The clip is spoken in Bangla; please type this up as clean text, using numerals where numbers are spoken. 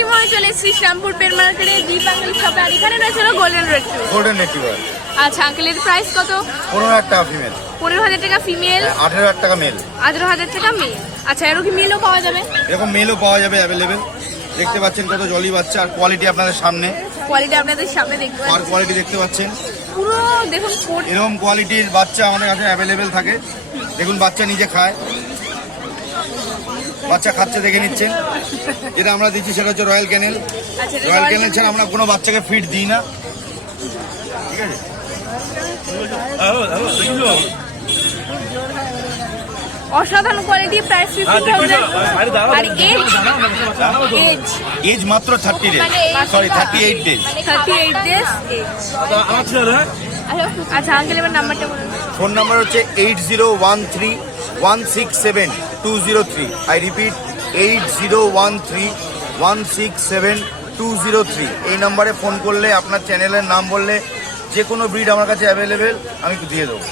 শপিং মলে চলে এসেছি শ্যামপুর পেন মার্কেটে জি বাঙালি শপে। আর এখানে রয়েছে গোল্ডেন রিট্রিভার। Golden retriever. আচ্ছা আঙ্কেল, এর প্রাইস কত? 15,000 টাকা ফিমেল। 15,000 টাকা ফিমেল, 18,000 টাকা মেল। 18,000 টাকা মেল। আচ্ছা, এরও কি মেলও পাওয়া যাবে? এরকম মেলও পাওয়া যাবে অ্যাভেলেবেল। দেখতে পাচ্ছেন কত জলি বাচ্চা, আর কোয়ালিটি আপনাদের সামনে। কোয়ালিটি আপনাদের সামনে দেখতে আর পাচ্ছেন, কোয়ালিটি দেখতে পাচ্ছেন পুরো দেখুন কোট। এরকম কোয়ালিটির বাচ্চা আমাদের কাছে অ্যাভেলেবেল থাকে। দেখুন বাচ্চা নিজে খায়, বাচ্চা খাচ্ছে দেখে নিচ্ছেন। যেটা আমরা দিচ্ছি সেটা হচ্ছে রয়্যাল ক্যানেল। আচ্ছা, এটা রয়্যাল royal ক্যানেল ছাড়া আমরা কোনো বাচ্চাকে ফিড দিই না, ঠিক আছে? অসাধারণ কোয়ালিটি, প্রাইস 15,000। আর এজ এজ মাত্র 30 days, sorry 38 days. 38 days age. আচ্ছা আঙ্কেল, এবার নাম্বারটা বলুন। ফোন নাম্বার হচ্ছে 8013167203। I repeat 8013167203। এই নাম্বারে ফোন করলে আপনার চ্যানেলের নাম বললে যে কোনো ব্রিড আমার কাছে অ্যাভেলেবেল আমি দিয়ে দেবো।